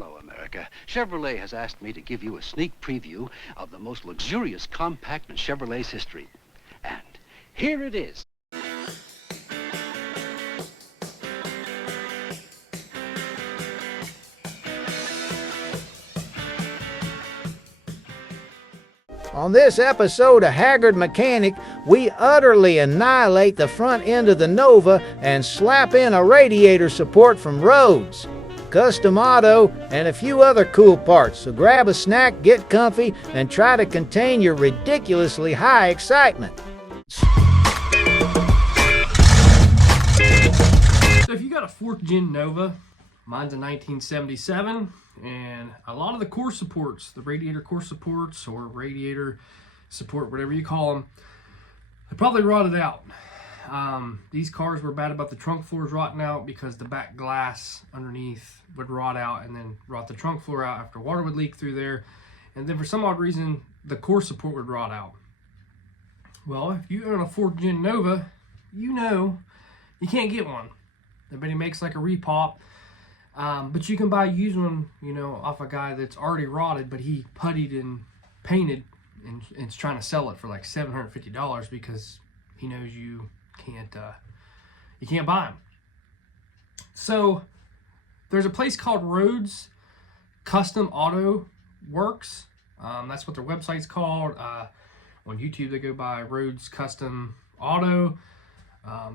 Hello, America. Chevrolet has asked me to give you a sneak preview of the most luxurious compact in Chevrolet's history. And here it is. On this episode of Haggard Mechanic, we utterly annihilate the front end of the Nova and slap in a radiator support from Rhodes, custom auto, and a few other cool parts. So grab a snack, get comfy, and try to contain your ridiculously high excitement. So if you got a 4th gen Nova, mine's a 1977, and a lot of the core supports, the radiator core supports or radiator support, whatever you call them, they probably rotted out. These cars were bad about the trunk floors rotting out because the back glass underneath would rot out and then rot the trunk floor out after water would leak through there. And then for some odd reason, the core support would rot out. Well, if you own a 4th gen Nova, you know you can't get one. Everybody makes like a repop. But you can buy a used one, you know, off a guy that's already rotted, but he puttied and painted and is trying to sell it for like $750 because he knows you can't buy them. So there's a place called Rhodes Custom Auto Works. That's what their website's called. On YouTube they go by Rhodes Custom Auto.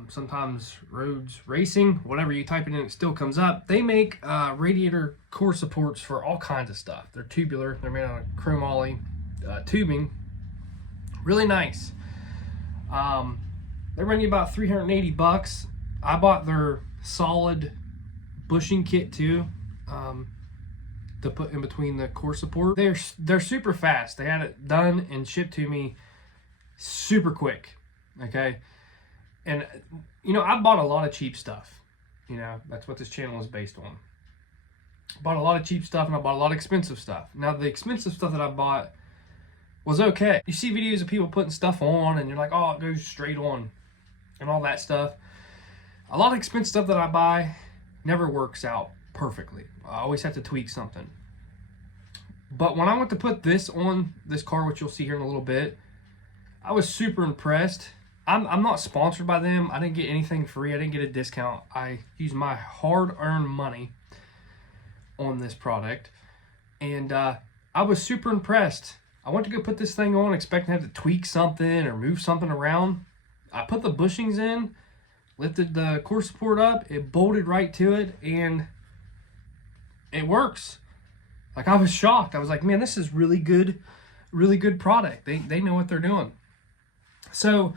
Sometimes Rhodes Racing, whatever you type it in, it still comes up. They make radiator core supports for all kinds of stuff. They're tubular, they're made out of chrome moly tubing. Really nice. They run you about $380. I bought their solid bushing kit too, to put in between the core support. They're super fast. They had it done and shipped to me super quick. Okay. And, you know, I bought a lot of cheap stuff. You know, that's what this channel is based on. Bought a lot of cheap stuff and I bought a lot of expensive stuff. Now, the expensive stuff that I bought was okay. You see videos of people putting stuff on and you're like, oh, it goes straight on and all that stuff. A lot of expensive stuff that I buy never works out perfectly. I always have to tweak something. But when I went to put this on this car, which you'll see here in a little bit, I was super impressed. I'm not sponsored by them. I didn't get anything free. I didn't get a discount. I used my hard-earned money on this product. And I was super impressed. I went to go put this thing on expecting to have to tweak something or move something around. I put the bushings in, lifted the core support up, it bolted right to it, and it works. Like, I was shocked. I was like, man, this is really good product. They know what they're doing. So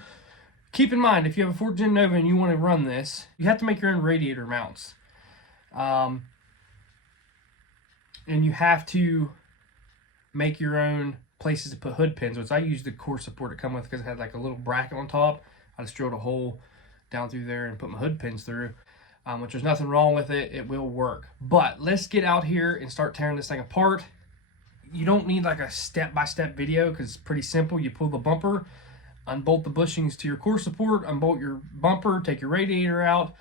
keep in mind, if you have a 4th gen Nova and you want to run this, you have to make your own radiator mounts. And you have to make your own places to put hood pins, which I used the core support to come with because it had like a little bracket on top. I just drilled a hole down through there and put my hood pins through, which there's nothing wrong with it. It will work. But let's get out here and start tearing this thing apart. You don't need like a step-by-step video because it's pretty simple. You pull the bumper, unbolt the bushings to your core support, unbolt your bumper, take your radiator out,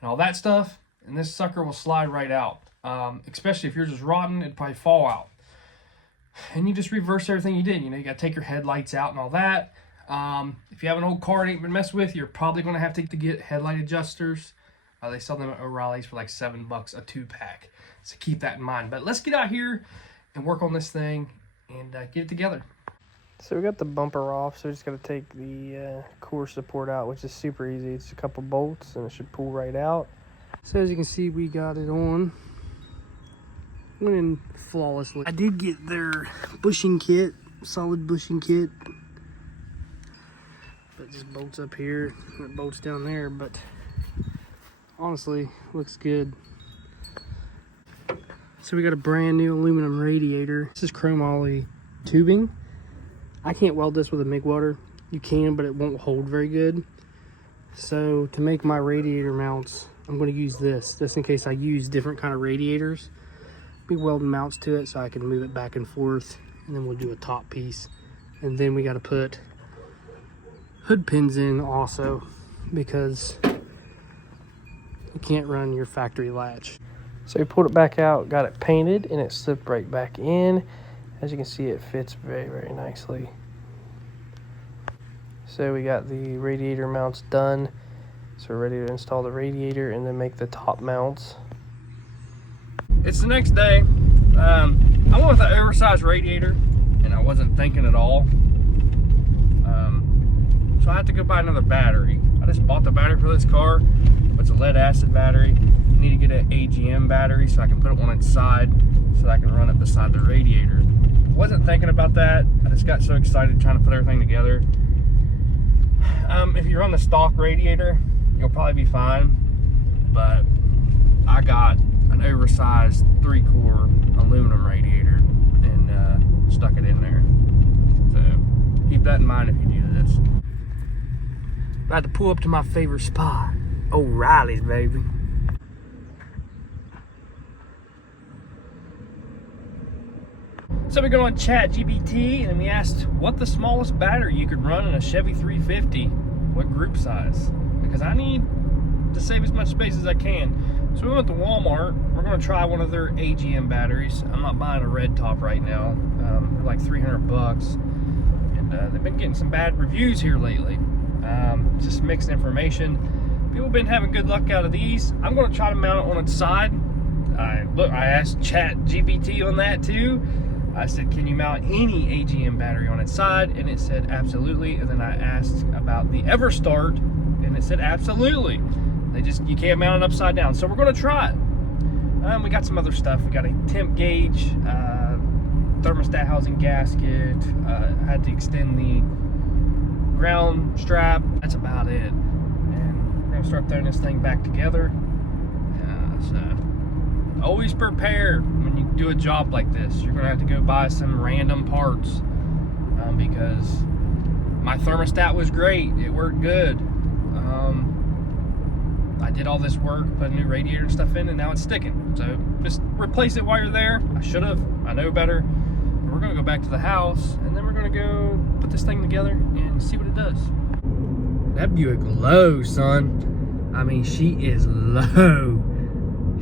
and all that stuff, and this sucker will slide right out. Especially if you're just rotten, it'd probably fall out. And you just reverse everything you did. You know, you got to take your headlights out and all that. If you have an old car that ain't been messed with, you're probably going to have to get headlight adjusters. They sell them at O'Reilly's for like $7 a 2-pack. So keep that in mind. But let's get out here and work on this thing and get it together. So we got the bumper off, so we just got to take the core support out, which is super easy. It's a couple bolts and it should pull right out. So as you can see, we got it on. Went in flawlessly. I did get their bushing kit, solid bushing kit. But it just bolts up here and it bolts down there, but honestly, looks good. So we got a brand new aluminum radiator. This is chrome moly tubing. I can't weld this with a MIG welder. You can, but it won't hold very good. So to make my radiator mounts, I'm going to use this, just in case I use different kind of radiators. Be welding mounts to it so I can move it back and forth, and then we'll do a top piece. And then we got to put hood pins in also, because you can't run your factory latch. So we pulled it back out, got it painted, and it slipped right back in. As you can see, it fits very, very nicely. So we got the radiator mounts done. So we're ready to install the radiator and then make the top mounts. It's the next day. I went with an oversized radiator, and I wasn't thinking at all. So I had to go buy another battery. I just bought the battery for this car. It's a lead acid battery. I need to get an AGM battery so I can put it on its side so that I can run it beside the radiator. Wasn't thinking about that. I just got so excited trying to put everything together. If you run the stock radiator, you'll probably be fine, but I got an oversized 3-core aluminum radiator and stuck it in there. So keep that in mind if you do this. About to pull up to my favorite spot, O'Reilly's, baby. So we go on ChatGPT and we asked what the smallest battery you could run in a Chevy 350, what group size, because I need to save as much space as I can. So we went to Walmart. We're going to try one of their AGM batteries. I'm not buying a red top right now. They're like 300 bucks, and they've been getting some bad reviews here lately. Just mixed information. People have been having good luck out of these. I'm going to try to mount it on its side. I asked ChatGPT on that too. I said, can you mount any AGM battery on its side? And it said absolutely. And then I asked about the EverStart, and it said absolutely. You can't mount it upside down. So we're going to try it. We got some other stuff. We got a temp gauge, thermostat housing gasket. Had to extend the ground strap. That's about it. And we're going to start throwing this thing back together. So always prepare when you do a job like this. You're going to have to go buy some random parts because my thermostat was great. It worked good. I did all this work, put a new radiator and stuff in, and now it's sticking. So just replace it while you're there. I should have. I know better. But we're going to go back to the house, and then we're going to go put this thing together and see what it does. That Buick low, son. I mean, she is low.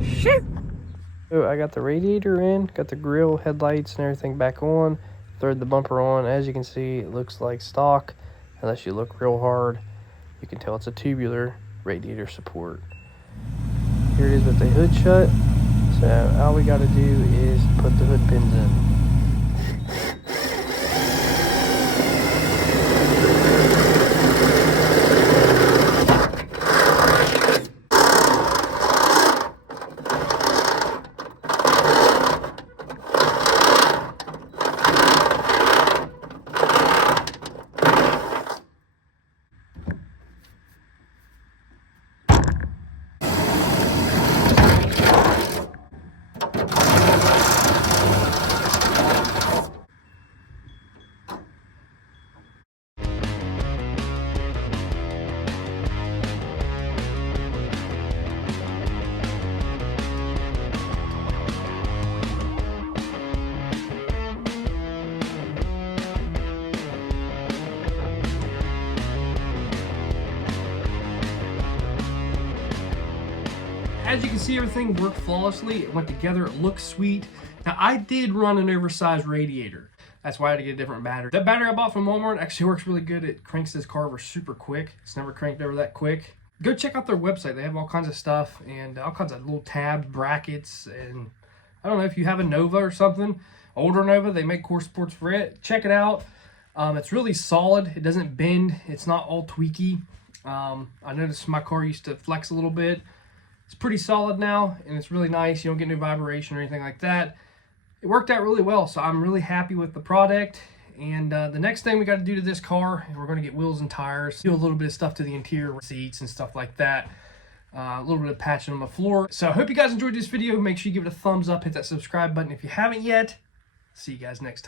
Shit. So I got the radiator in, got the grill, headlights, and everything back on. Thread the bumper on. As you can see, it looks like stock. Unless you look real hard, you can tell it's a tubular radiator support. Here it is with the hood shut. So all we got to do is put the hood pins in. As you can see, everything worked flawlessly. It went together. It looks sweet. Now, I did run an oversized radiator. That's why I had to get a different battery. That battery I bought from Walmart actually works really good. It cranks this car over super quick. It's never cranked over that quick. Go check out their website. They have all kinds of stuff and all kinds of little tabs, brackets, and I don't know if you have a Nova or something, older Nova, they make core supports for it. Check it out. It's really solid. It doesn't bend. It's not all tweaky. I noticed my car used to flex a little bit. It's pretty solid now, and it's really nice. You don't get no vibration or anything like that. It worked out really well, so I'm really happy with the product. And the next thing we got to do to this car, we're going to get wheels and tires, do a little bit of stuff to the interior seats and stuff like that. A little bit of patching on the floor. So I hope you guys enjoyed this video. Make sure you give it a thumbs up, hit that subscribe button if you haven't yet. See you guys next time.